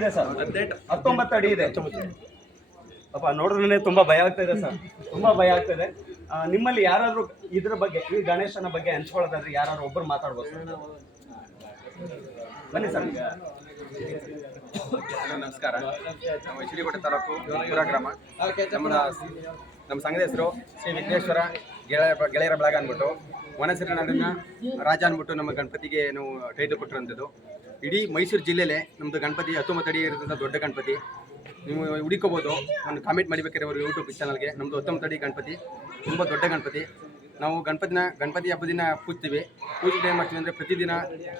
ಇದೆ ಸರ್. ಹತ್ತೊಂಬತ್ತು ಅಡಿ ಇದೆ. ಅಪ್ಪ ನೋಡಿದ್ರೆ ತುಂಬಾ ಭಯ ಆಗ್ತಾ ಇದೆ ಸರ್. ತುಂಬಾ ಭಯ ಆಗ್ತಾ ಇದೆ. ನಿಮ್ಮಲ್ಲಿ ಯಾರಾದ್ರೂ ಇದ್ರ ಬಗ್ಗೆ ಈ ಗಣೇಶನ ಬಗ್ಗೆ ಹಂಚ್ಕೊಳ್ಳೋದಾದ್ರೆ ಯಾರಾದ್ರೂ ಒಬ್ಬರು ಮಾತಾಡ್ಬೋದು ಬನ್ನಿ ಸರ್. ಹಲೋ, ನಮಸ್ಕಾರ. ನಾವು ಶಿಲಿಕೋಟೆ ತಾಲೂಕು ಪುರ ಗ್ರಾಮ. ನಮ್ಮ ನಮ್ಮ ಸಂಘದ ಹೆಸರು ಶ್ರೀ ವಿಘ್ನೇಶ್ವರ ಗೆಳೆಯ ಗೆಳೆಯರ ಬಳಗ ಅಂದ್ಬಿಟ್ಟು. ವನಸಿರಿ ರಾಜ ಅಂದ್ಬಿಟ್ಟು ನಮ್ಮ ಗಣಪತಿಗೆ ನಾವು ಟೈಟಲ್ ಕೊಟ್ಟಿರೋಂಥದ್ದು ಇಡೀ ಮೈಸೂರು ಜಿಲ್ಲೆಲೇ ನಮ್ಮದು ಗಣಪತಿ ಹತ್ತೊಂಬತ್ತು ಅಡಿ ಇರೋಂಥ ದೊಡ್ಡ ಗಣಪತಿ. ನೀವು ಹುಡುಕೋಬೋದು ಒಂದು ಕಾಮೆಂಟ್ ಮಾಡಬೇಕಾದ್ರೆ ಅವರು ಯೂಟ್ಯೂಬ್ ಚಾನಲ್ಗೆ ನಮ್ಮದು ಹತ್ತೊಂಬತ್ತು ಅಡಿ ಗಣಪತಿ, ತುಂಬ ದೊಡ್ಡ ಗಣಪತಿ. ನಾವು ಗಣಪತಿನ, ಗಣಪತಿ ಹಬ್ಬದಿನ ಪೂಜ್ತೀವಿ. ಪೂಜೆ ಏನು ಮಾಡ್ತೀವಿ ಅಂದರೆ ಪ್ರತಿದಿನ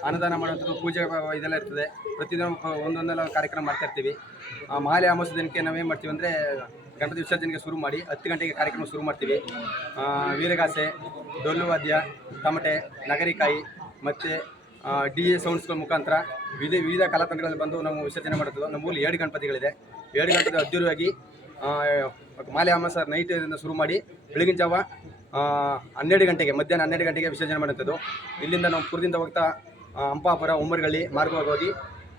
ಅನ್ನದಾನ ಮಾಡುವಂಥದ್ದು ಪೂಜೆ ಇದೆಲ್ಲ ಇರ್ತದೆ. ಪ್ರತಿದಿನ ಒಂದೊಂದೆಲ್ಲ ಕಾರ್ಯಕ್ರಮ ಮಾಡ್ತಾ ಇರ್ತೀವಿ. ಮಾಲೆ ಅಮಾವಾಸ್ಯ ದಿನಕ್ಕೆ ನಾವೇನು ಮಾಡ್ತೀವಿ ಅಂದರೆ ಗಣಪತಿ ವಿಸರ್ಜನೆಗೆ ಶುರು ಮಾಡಿ ಹತ್ತು ಗಂಟೆಗೆ ಕಾರ್ಯಕ್ರಮ ಶುರು ಮಾಡ್ತೀವಿ. ವೀರಗಾಸೆ ಡೊಳ್ಳು ವಾದ್ಯ ತಮಟೆ, ನಗರಿಕಾಯಿ ಮತ್ತು ಡಿ ಎ ಸೌಂಡ್ಸ್ಗಳ ಮುಖಾಂತರ ವಿವಿಧ ವಿವಿಧ ಕಲಾತಂತ್ರಗಳಲ್ಲಿ ಬಂದು ನಾವು ವಿಸರ್ಜನೆ ಮಾಡುತ್ತದೆ ನಮ್ಮ ಊರಲ್ಲಿ ಎರಡು ಗಣಪತಿಗಳಿದೆ. ಎರಡು ಗಣಪತಿ ಅದ್ದೂರಿಯಾಗಿ ಮಾಲೆ ಅಮ್ಮ ಸರ್ ನೈಟಿಂದ ಶುರು ಮಾಡಿ ಬೆಳಗಿನ ಜಾವ ಹನ್ನೆರಡು ಗಂಟೆಗೆ, ಮಧ್ಯಾಹ್ನ ಹನ್ನೆರಡು ಗಂಟೆಗೆ ವಿಸರ್ಜನೆ ಮಾಡುವಂಥದ್ದು ಇಲ್ಲಿಂದ ನಾವು ಪುರದಿಂದ ಹೋಗ್ತಾ ಅಂಪಾಪುರ, ಉಮ್ಮರ್ಗಳ್ಳಿ ಮಾರ್ಗವಾಗಿ ಹೋಗಿ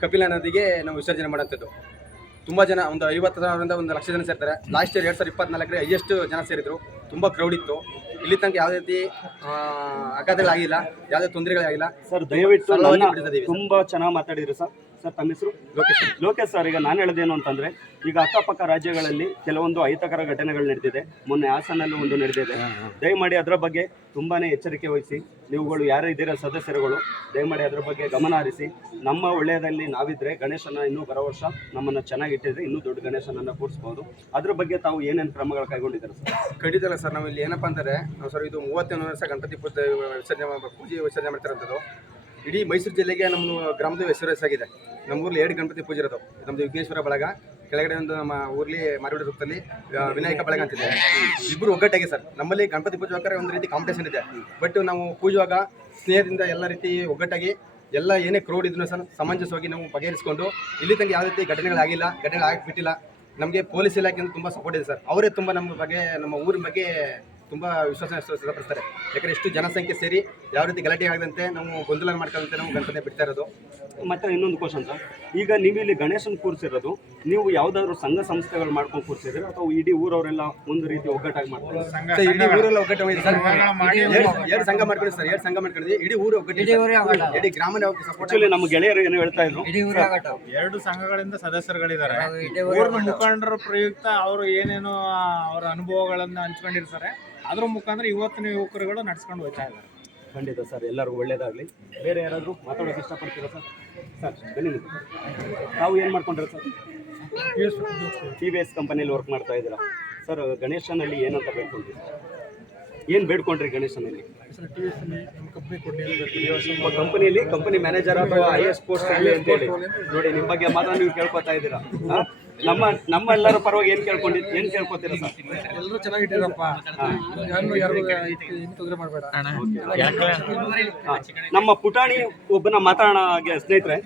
ಕಪಿಲ ನದಿಗೆ ನಾವು ವಿಸರ್ಜನೆ ಮಾಡುವಂಥದ್ದು ತುಂಬ ಜನ ಒಂದು ಐವತ್ತು ಸಾವಿರದಿಂದ ಒಂದು ಲಕ್ಷ ಜನ ಸೇರ್ತಾರೆ. ಲಾಸ್ಟ್ ಇಯರ್ ಎರಡು ಸಾವಿರದ ಇಪ್ಪತ್ನಾಲ್ಕರಲ್ಲಿ ಹೈಯೆಸ್ಟ್ ಜನ ಸೇರಿದ್ರು. ತುಂಬ ಕ್ರೌಡ್ ಇತ್ತು. ಇಲ್ಲಿ ತನಕ ಯಾವುದೇ ರೀತಿ ಅಗಾಧಗಳಾಗಿಲ್ಲ ಯಾವುದೇ ತೊಂದರೆಗಳಾಗಿಲ್ಲ. ಸರ್ ದಯವಿಟ್ಟು ನನ್ನ ತುಂಬಾ ಚೆನ್ನಾಗಿ ಮಾತಾಡಿದ್ರು ಸರ್ ಸರ್ ತಮ್ಮ ಹೆಸರು? ಲೋಕೇಶ್ ಲೋಕೇಶ್ ಸರ್ ಈಗ ನಾನು ಹೇಳೋದೇನು ಅಂತಂದ್ರೆ ಈಗ ಅಕ್ಕಪಕ್ಕ ರಾಜ್ಯಗಳಲ್ಲಿ ಕೆಲವೊಂದು ಅಹಿತಕರ ಘಟನೆಗಳು ನಡೆದಿದೆ. ಮೊನ್ನೆ ಹಾಸನಲ್ಲೂ ಒಂದು ನಡೆದಿದೆ. ದಯಮಾಡಿ ಅದರ ಬಗ್ಗೆ ತುಂಬಾನೇ ಎಚ್ಚರಿಕೆ ವಹಿಸಿ ನೀವುಗಳು ಯಾರೇ ಇದ್ದೀರಾ ಸದಸ್ಯರುಗಳು ದಯಮಾಡಿ ಅದರ ಬಗ್ಗೆ ಗಮನ ಹರಿಸಿ. ನಮ್ಮ ಒಳ್ಳೆಯದಲ್ಲಿ ನಾವಿದ್ರೆ ಗಣೇಶನ ಇನ್ನೂ ಬರೋ ವರ್ಷ ನಮ್ಮನ್ನ ಚೆನ್ನಾಗಿಟ್ಟಿದ್ರೆ ಇನ್ನೂ ದೊಡ್ಡ ಗಣೇಶನನ್ನ ಕೂರಿಸ್ಬೋದು. ಅದ್ರ ಬಗ್ಗೆ ತಾವು ಏನೇನು ಕ್ರಮಗಳು ಕೈಗೊಂಡಿದ್ದಾರೆ ಸರ್? ಖಂಡಿತ ಸರ್ ನಾವು ಇಲ್ಲಿ ಏನಪ್ಪ ಅಂದರೆ ಸರ್ ಇದು ಮೂವತ್ತೊಂದು ವರ್ಷ ಗಣಪತಿ ಪೂಜೆ ವಿಸರ್ಜನೆ ಮಾಡಿ ಪೂಜೆ ವಿಸರ್ಜನೆ ಮಾಡ್ತಿರೋಂಥದ್ದು. ಇಡೀ ಮೈಸೂರು ಜಿಲ್ಲೆಗೆ ನಮ್ಮ ಗ್ರಾಮದ ಹೆಸರು ನಮ್ಮ ಊರಲ್ಲಿ ಎರಡು ಗಣಪತಿ ಪೂಜೆ ಇರೋದು. ನಮ್ಮದು ವಿಘ್ನೇಶ್ವರ ಬಳಗ, ಕೆಳಗಡೆ ಒಂದು ನಮ್ಮ ಊರಲ್ಲಿ ಮಾರಿವಾಡ ವೃತ್ತದಲ್ಲಿ ವಿನಾಯಕ ಬಳಗ ಅಂತಿದೆ. ಇಬ್ಬರು ಒಗ್ಗಟ್ಟಾಗಿ ಸರ್. ನಮ್ಮಲ್ಲಿ ಗಣಪತಿ ಪೂಜೆ ಹಾಕಾರೆ ಒಂದು ರೀತಿ ಕಾಂಪಿಟೇಷನ್ ಇದೆ. ಬಟ್ ನಾವು ಪೂಜುವಾಗ ಸ್ನೇಹದಿಂದ ಎಲ್ಲ ರೀತಿ ಒಗ್ಗಟ್ಟಾಗಿ, ಎಲ್ಲ ಏನೇ ಕ್ರೋಡ್ ಇದ್ರು ಸರ್ ಸಮಂಜಸವಾಗಿ ನಾವು ಬಗೆಹರಿಸ್ಕೊಂಡು, ಇಲ್ಲಿ ತನಕ ಯಾವ ರೀತಿ ಘಟನೆಗಳಾಗಿಲ್ಲ ಘಟನೆಗಳು ಆಗಿಬಿಟ್ಟಿಲ್ಲ ನಮಗೆ ಪೊಲೀಸ್ ಇಲಾಖೆಯಿಂದ ತುಂಬ ಸಪೋರ್ಟ್ ಇದೆ ಸರ್. ಅವರೇ ತುಂಬ ನಮ್ಮ ಬಗ್ಗೆ, ನಮ್ಮ ಊರಿನ ಬಗ್ಗೆ ತುಂಬ ವಿಶ್ವಾಸ ವ್ಯಕ್ತಪಡಿಸ್ತಾರೆ ಯಾಕಂದರೆ ಇಷ್ಟು ಜನಸಂಖ್ಯೆ ಸೇರಿ ಯಾವ ರೀತಿ ಗಲಾಟೆ ಆಗದಂತೆ ನಾವು ಗೊಂದಲ ಮಾಡ್ಕೊಳ್ಳಂತೆ ನಾವು ಗಣಪತಿ ಬಿಡ್ತಾ ಇರೋದು. ಮತ್ತೆ ಇನ್ನೊಂದು ಕ್ವಶನ್ ಸರ್ ಈಗ ನೀವು ಇಲ್ಲಿ ಗಣೇಶನ್ ಕೂರಿಸಿರೋದು ನೀವು ಯಾವುದಾದ್ರು ಸಂಘ ಸಂಸ್ಥೆಗಳು ಮಾಡ್ಕೊಂಡು ಕೂರಿಸಿದ್ರೆ ಅಥವಾ ಇಡೀ ಊರವರೆಲ್ಲ ಒಂದು ರೀತಿ ಒಗ್ಗಟ್ಟಾಗಿ ಮಾಡ್ತಾರೆ? ಸರ್, ಇಡೀ ಊರೆಲ್ಲ ಒಗ್ಗಟ್ಟು ಹೋಗಿದೆ ಸರ್ ಎರಡು ಸಂಘ ಮಾಡ್ಕೊಂಡು ಸರ್ ಎರಡು ಸಂಘ ಮಾಡ್ಕೊಂಡಿದ್ವಿ ಇಡೀ ಊರು ಒಗ್ಗಟ್ಟು ಇಡೀ ಗ್ರಾಮದ ಸಪೋರ್ಟ್ ನಮ್ಮ ಗೆಳೆಯರು ಏನು ಹೇಳ್ತಾ ಇದ್ರು? ಎರಡು ಸಂಘಗಳಿಂದ ಸದಸ್ಯರುಗಳಿದ್ದಾರೆ. ಊರಿನ ಮುಖಂಡರ ಪ್ರಯುಕ್ತ ಅವರು ಏನೇನು ಅವರ ಅನುಭವಗಳನ್ನು ಹಂಚ್ಕೊಂಡಿರ್ತಾರೆ. ಅದ್ರ ಮುಖಾಂತರ ಇವತ್ತಿನ ಯುವಕರುಗಳು ನಡ್ಸ್ಕೊಂಡು ಹೋಗ್ತಾ ಇದ್ದಾರೆ. ಖಂಡಿತ ಸರ್ ಎಲ್ಲರಿಗೂ ಒಳ್ಳೇದಾಗಲಿ. ಬೇರೆ ಯಾರಾದರೂ ಮಾತಾಡೋಕೆ ಇಷ್ಟಪಡ್ತೀರಾ ಸರ್? ಸರ್ ಬನ್ನಿ ನೀವು. ತಾವು ಏನು ಮಾಡ್ಕೊಂಡ್ರಿ ಸರ್? ಟಿ ವಿ ಎಸ್ ಕಂಪನಿಯಲ್ಲಿ ವರ್ಕ್ ಮಾಡ್ತಾ ಇದ್ದೀರಾ. ಸರ್ ಗಣೇಶನಲ್ಲಿ ಏನಂತ ಬೇಡ್ಕೊಂಡ್ರಿ ಏನು ಬೇಡ್ಕೊಂಡ್ರಿ ಗಣೇಶನಲ್ಲಿ? ಕಂಪನಿಯಲ್ಲಿ ಕಂಪನಿ ಮ್ಯಾನೇಜರ್ ಅಥವಾ ಐ ಎಸ್ ಪೋಸ್ಟ್ ಅಂತೇಳಿ ಅಂತ ಹೇಳಿ. ನೋಡಿ ನಿಮ್ಮ ಬಗ್ಗೆ ಮಾತ್ರ ನೀವು ಕೇಳ್ಕೊತಾ ಇದ್ದೀರಾ? ನಮ್ಮ ನಮ್ಮ ಎಲ್ಲರ ಪರವಾಗಿ ಏನು ಕೇಳ್ಕೊಂಡಿ ಏನು ಕೇಳ್ಕೊತೀರ ಸರ್? ಎಲ್ಲರೂ ಚೆನ್ನಾಗಿಟ್ಟಿರಪ್ಪ ಯಾರು ಯಾರು ತೊಂದರೆ ಮಾಡಬೇಡ. ನಮ್ಮ ಪುಟಾಣಿ ಒಬ್ಬನ ಮಾತಾಡೋಣ ಹಾಗೆ ಸ್ನೇಹಿತರೆ.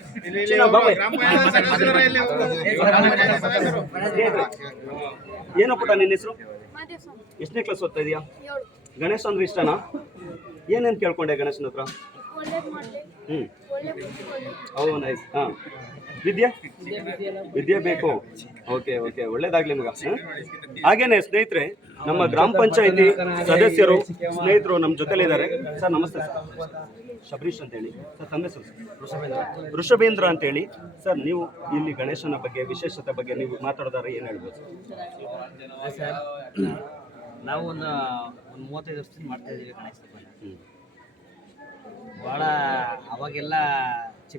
ಏನೋ ಪುಟ ನಿನ್ನ ಹೆಸರು? ಎಷ್ಟನೇ ಕ್ಲಾಸ್ ಓದ್ತಾ ಇದೆಯಾ? ಗಣೇಶ ಅಂದ್ರೆ ಇಷ್ಟನಾ? ಏನೇನು ಕೇಳ್ಕೊಂಡೆ ಗಣೇಶನ ಹತ್ರ? ಹ್ಮ್. ಮಾಡ್ಲಿ ಹ್ಞೂ ಒಳ್ಳೆ ಬುದ್ಧಿ ಓ ನೈಸ್ ಹಾಂ. ವಿದ್ಯೆ? ವಿದ್ಯೆ ಬೇಕು. Okay okay. ಒಳ್ಳೇದಾಗ್ಲಿ ನಿಮ್ಗೆ? ಹಾಗೇನೆ ಸ್ನೇಹಿತರೆ ನಮ್ಮ ಗ್ರಾಮ ಪಂಚಾಯತಿ ಸದಸ್ಯರು ಸ್ನೇಹಿತರು ನಮ್ಮ ಜೊತೆಲಿದ್ದಾರೆ. ಸರ್ ನಮಸ್ತೆ ಸರ್. ಶಬರೀಶ್ ಅಂತ ಹೇಳಿ ಸರ್ ತಂದೆ ಸರ್? ವೃಷಭೇಂದ್ರ ಅಂತ ಹೇಳಿ ಸರ್ ನೀವು ಇಲ್ಲಿ ಗಣೇಶನ ಬಗ್ಗೆ ವಿಶೇಷತೆ ಬಗ್ಗೆ ನೀವು ಮಾತಾಡೋದಾರೆ ಏನು ಹೇಳ್ಬೋದು? ಸರ್. ನಾವು ಒಂದು ಒಂದು ಮೂವತ್ತೈದು ವರ್ಷದಿಂದ ಮಾಡ್ತಾ ಇದ್ದೀವಿ ಗಣೇಶ ಭಾಳ ಅವಾಗೆಲ್ಲ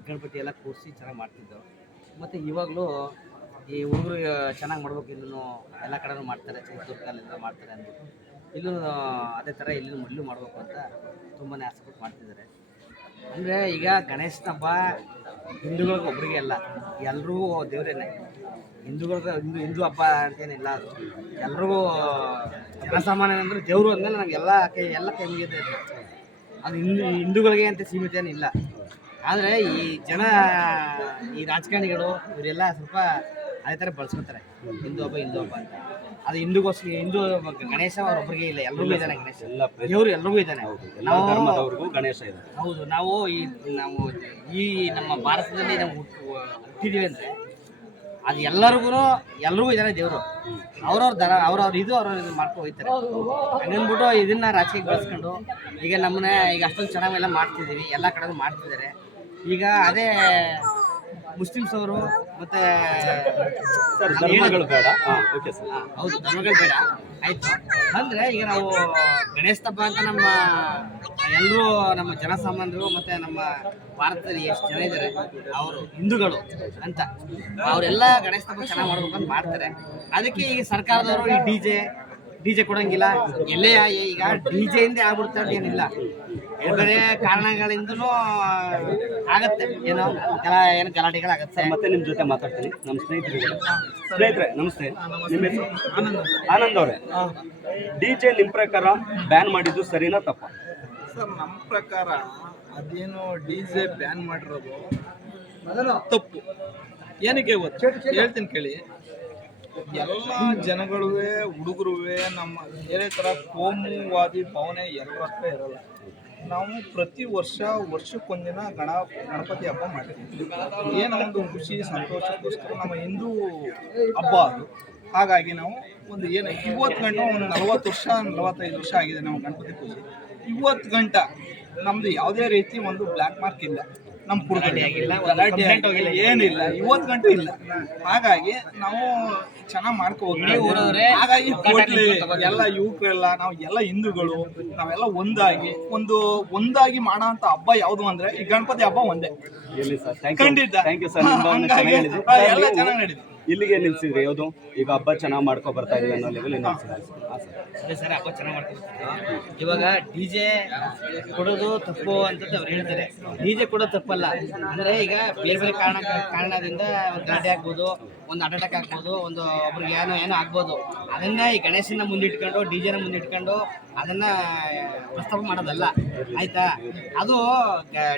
ಗಣಪತಿ ಎಲ್ಲ ಕೂರಿಸಿ ಚೆನ್ನಾಗಿ ಮಾಡ್ತಿದ್ದೆವು. ಮತ್ತು ಇವಾಗಲೂ ಈ ಹುಡುಗರು ಚೆನ್ನಾಗಿ ಮಾಡ್ಬೇಕು ಇಲ್ಲೂ ಎಲ್ಲ ಕಡೆನೂ ಮಾಡ್ತಾರೆ ಚಿತ್ರದುರ್ಗಲ್ಲೆಲ್ಲ ಮಾಡ್ತಾರೆ ಅಂದ್ಬಿಟ್ಟು. ಇಲ್ಲೂ ಅದೇ ಥರ ಇಲ್ಲೂ ಮೊದಲು ಮಾಡಬೇಕು ಅಂತ ತುಂಬಾ ಆಸೆಪಟ್ಟು ಮಾಡ್ತಿದ್ದಾರೆ. ಅಂದರೆ ಈಗ ಗಣೇಶ ಹಬ್ಬ ಹಿಂದೂಗಳಿಗೆ ಒಬ್ರಿಗೆ ಅಲ್ಲ, ಎಲ್ರಿಗೂ ದೇವರೇನೆ. ಹಿಂದೂಗಳಿಗೆ ಹಿಂದೂ ಹಿಂದೂ ಹಬ್ಬ ಅಂತೇನಿಲ್ಲ ಅದು. ಎಲ್ರಿಗೂ ಜನಸಾಮಾನ್ಯ ಅಂದರೆ ದೇವರು ಅಂದಮೇಲೆ ನಮ್ಗೆ ಎಲ್ಲ ಕೈ ಎಲ್ಲ ಕೈ ಮುಗಿಯುತ್ತೆ. ಅದು ಹಿಂದೂ, ಹಿಂದೂಗಳಿಗೆ ಅಂತ ಸೀಮಿತ ಏನಿಲ್ಲ. ಆದರೆ ಈ ಜನ ಈ ರಾಜಕಾರಣಿಗಳು ಇವರೆಲ್ಲ ಸ್ವಲ್ಪ ಅದೇ ಥರ ಬಳಸ್ಕೊತಾರೆ. ಹಿಂದೂ ಹಬ್ಬ ಹಿಂದೂ ಹಬ್ಬ ಅಂತ. ಅದು ಹಿಂದೂಗೋಸ್ಕರ ಹಿಂದೂ ಗಣೇಶ ಅವರೊಬ್ಬರಿಗೆ ಇಲ್ಲ ಎಲ್ಲರಿಗೂ ಇದ್ದಾನೆ ಗಣೇಶ. ದೇವರು ಎಲ್ರಿಗೂ ಇದ್ದಾನೆ. ನಾವು ಗಣೇಶ ಇದೆ ಹೌದು ನಾವು ಈ ನಾವು ಈ ನಮ್ಮ ಭಾರತದಲ್ಲಿ ನಾವು ಹುಟ್ಟು ಹುಟ್ಟಿದೀವಿ ಅಂದರೆ ಅದು ಎಲ್ಲರಿಗೂ ಎಲ್ಲರಿಗೂ ಇದ್ದಾನೆ ದೇವರು. ಅವ್ರವ್ರ ದರ ಅವ್ರವ್ರ ಇದು ಅವ್ರವ್ರ ಇದು ಮಾಡ್ಕೊ ಹೋಗ್ತಾರೆ. ಹಂಗನ್ಬಿಟ್ಟು ಇದನ್ನ ರಾಜಕೀಯ ಬಳಸ್ಕೊಂಡು ಈಗ ನಮ್ಮನ್ನ ಈಗ ಅಷ್ಟೊಂದು ಚೆನ್ನಾಗೆಲ್ಲ ಮಾಡ್ತಿದ್ದೀವಿ ಎಲ್ಲ ಕಡೆ ಮಾಡ್ತಿದ್ದಾರೆ. ಈಗ ಅದೇ ಮುಸ್ಲಿಮ್ಸ್ ಅವರು ಮತ್ತೆ ಸರ್ ನಾನು ಧರ್ಮಗಳು ಬೇಡ. ಓಕೆ ಸರ್ ಹೌದು ಧರ್ಮಗಳು ಬೇಡ. ಆಯ್ತು. ಅಂದ್ರೆ ಈಗ ನಾವು ಗಣೇಶ ಹಬ್ಬ ಅಂತ ನಮ್ಮ ಎಲ್ಲರೂ ನಮ್ಮ ಜನಸಾಮಾನ್ಯರು ಮತ್ತೆ ನಮ್ಮ ಭಾರತದಲ್ಲಿ ಎಷ್ಟು ಜನ ಇದ್ದಾರೆ ಅವರು ಹಿಂದೂಗಳು ಅಂತ. ಅವರೆಲ್ಲ ಗಣೇಶ ಹಬ್ಬ ಚೆನ್ನಾಗಿ ಮಾಡ್ಬೇಕಂತ ಅಂತ ಮಾಡ್ತಾರೆ. ಅದಕ್ಕೆ ಈಗ ಸರ್ಕಾರದವರು ಈ ಡಿ ಜೆ ಡಿ ಜೆ ಕೊಡಂಗಿಲ್ಲ. ಎಲ್ಲೇ ಈಗ ಡಿ ಜೆ ಇಂದೇ ಆಗ್ಬಿಡ್ತಾ ಏನಿಲ್ಲ. ಬೇರೆ ಬೇರೆ ಕಾರಣಗಳಿಂದನೂ ಆಗತ್ತೆ. ಏನೋ ಕೆಲ ಏನು ಗಲಾಟೆಗಳಾಗತ್ತೆ. ಸರ್ ಮತ್ತೆ ನಿಮ್ಮ ಜೊತೆ ಮಾತಾಡ್ತೀನಿ. ನಮ್ಮ ಸ್ನೇಹಿತರು ಸ್ನೇಹಿತರೆ ನಮಸ್ತೆ. ನಿಮ್ಮ ಹೆಸರು? ಆನಂದ್ ಅವರೇ. ಡಿ ಜೆ ನಿಮ್ಮ ಪ್ರಕಾರ ಬ್ಯಾನ್ ಮಾಡಿದ್ದು ಸರಿನಾ ತಪ್ಪ? ಸರ್ ನಮ್ಮ ಪ್ರಕಾರ ಅದೇನು ಡಿ ಜೆ ಬ್ಯಾನ್ ಮಾಡಿರೋದು ತಪ್ಪು. ಏನಕ್ಕೆ ಗೊತ್ತು? ಹೇಳ್ತೀನಿ ಕೇಳಿ. ಎಲ್ಲ ಜನಗಳುವೇ ಹುಡುಗರುವೆ ನಮ್ಮ ಬೇರೆ ಥರ ಕೋಮುವಾದಿ ಭಾವನೆ ಎಲ್ಲರ ಹತ್ರ ಇರಲ್ಲ. ನಾವು ಪ್ರತಿ ವರ್ಷ ವರ್ಷಕ್ಕೊಂದಿನ ಗಣ ಗಣಪತಿ ಹಬ್ಬ ಮಾಡ್ತೀವಿ. ಏನೋ ಒಂದು ಖುಷಿ, ಸಂತೋಷಕ್ಕೋಸ್ಕರ ನಮ್ಮ ಹಿಂದೂ ಹಬ್ಬ ಅದು. ಹಾಗಾಗಿ ನಾವು ಒಂದು ಏನು ಇವತ್ತು ಗಂಟೆ, ಒಂದು ನಲವತ್ತು ವರ್ಷ, ನಲವತ್ತೈದು ವರ್ಷ ಆಗಿದೆ ನಾವು ಗಣಪತಿ ಪೂಜೆ. ಇವತ್ತು ಗಂಟ ನಮ್ಮದು ಯಾವುದೇ ರೀತಿ ಒಂದು ಬ್ಲ್ಯಾಕ್ ಮಾರ್ಕ್ ಇಲ್ಲ. ನಮ್ಮ ಗಲಾಟೆ ಆಗಿಲ್ಲ, ಒಂದು ಗಲಾಟೆ ಹೋಗಿಲ್ಲ. ಏನಿಲ್ಲ ಇವತ್ತು ಗಂಟೆ ಇಲ್ಲ. ಹಾಗಾಗಿ ನಾವು ಚೆನ್ನಾಗಿ ಮಾಡ್ಕೋಬೇಕು ಹಾಗಾಗಿ ಕೋಟ್ಲಿ ಹೋಟ್ಲಿ. ಎಲ್ಲ ಯುವಕರೆಲ್ಲ ನಾವು ಎಲ್ಲ ಹಿಂದೂಗಳು ನಾವೆಲ್ಲ ಒಂದಾಗಿ ಒಂದು ಒಂದಾಗಿ ಮಾಡೋ ಅಂತ ಹಬ್ಬ ಯಾವುದು ಅಂದ್ರೆ ಈ ಗಣಪತಿ ಹಬ್ಬ ಒಂದೇ. ಎಲ್ಲಿ ಸರ್? ಥ್ಯಾಂಕ್ ಯು ಖಂಡಿತ. Thank you sir. ನಿಮ್ಮ ಚೆನ್ನಾಗಿ ಹೇಳಿದ್ರಿ. ಹಾ, ಎಲ್ಲ ಚೆನ್ನಾಗಿ ನಡೀತು ಇಲ್ಲಿಗೆ ನಿಲ್ಸಿದ್ರಿ? ಯಾವುದು? ಈಗ ಹಬ್ಬ ಚೆನ್ನಾಗಿ ಮಾಡ್ಕೊ ಬರ್ತಾ ಇದೀವಿ ಅನ್ನೋ ಲೆವೆಲ್ ಸರ್. ಅದೇ ಸರ್ ಹಬ್ಬ ಚೆನ್ನಾಗಿ ಇವಾಗ ಡಿ ಜೆ ಕೊಡೋದು ತಪ್ಪು ಅಂತ ಅವ್ರು ಹೇಳ್ತಾರೆ. ಡಿ ಜೆ ಕೊಡೋದು ತಪ್ಪಲ್ಲ. ಅಂದ್ರೆ ಈಗ ಬೇರೆ ಬೇರೆ ಕಾರಣ ಕಾರಣದಿಂದ ಒಂದು ಗಲಾಟೆ ಆಗ್ಬೋದು ಒಂದು ಅಟ್ಯಾಕ್ ಆಗ್ಬೋದು ಒಂದು ಒಬ್ರಿಗೆ ಏನೋ ಏನೋ ಆಗ್ಬೋದು. ಅದನ್ನ ಈ ಗಣೇಶನ ಮುಂದಿಟ್ಕೊಂಡು ಡಿ ಜೆನ ಮುಂದಿಟ್ಕೊಂಡು ಅದನ್ನ ಪ್ರಸ್ತಾಪ ಮಾಡೋದಲ್ಲ. ಆಯ್ತಾ? ಅದು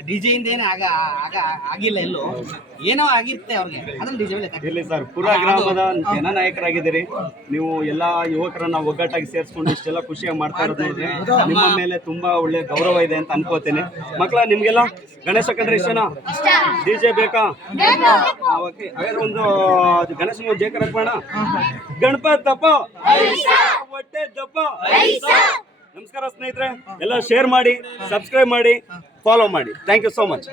ಡಿ ಜೆ ಇಂದ ಏನು ಆಗ ಆಗ ಆಗಿಲ್ಲ ಎಲ್ಲೂ. ಏನೋ ಆಗಿರುತ್ತೆ ಅವ್ರಿಗೆ. ಅದನ್ನ ಡಿ ಜೆ ಮೇಲೆ. ಸರ್ ಪುರ ಗ್ರಾಮದ ಜನನಾಯಕರಾಗಿದ್ದೀರಿ. ನೀವು ಎಲ್ಲ ಯುವಕರನ್ನ ಒಗ್ಗಟ್ಟಾಗಿ ಸೇರಿಸ್ಕೊಂಡು ಇಷ್ಟೆಲ್ಲ ಖುಷಿಯಾಗಿ ಮಾಡ್ತಾ ಇರೋದು ನೋಡಿದ್ರೆ ನಿಮ್ಮ ಮೇಲೆ ತುಂಬಾ ಒಳ್ಳೆ ಗೌರವ ಇದೆ ಅಂತ ಅನ್ಕೋತೇನೆ. ಮಕ್ಕಳ ನಿಮ್ಗೆಲ್ಲ ಗಣೇಶ ಕಂಡ್ರೆ ಇಷ್ಟನಾ? ಡಿ ಜೆ ಬೇಕಾ? ಹಾಗಾದ್ರೆ ಒಂದು ಗಣೇಶನ ಜೇಕರ ಹಾಕೋಣ ಗಣಪತಿ ದಪ್ಪ ಹೊಟ್ಟೆ ದಪ್ಪ ನಮಸ್ಕಾರ ಸ್ನೇಹಿತರೆ. ಎಲ್ಲ ಶೇರ್ ಮಾಡಿ ಸಬ್ಸ್ಕ್ರೈಬ್ ಮಾಡಿ ಫಾಲೋ ಮಾಡಿ. Thank you so much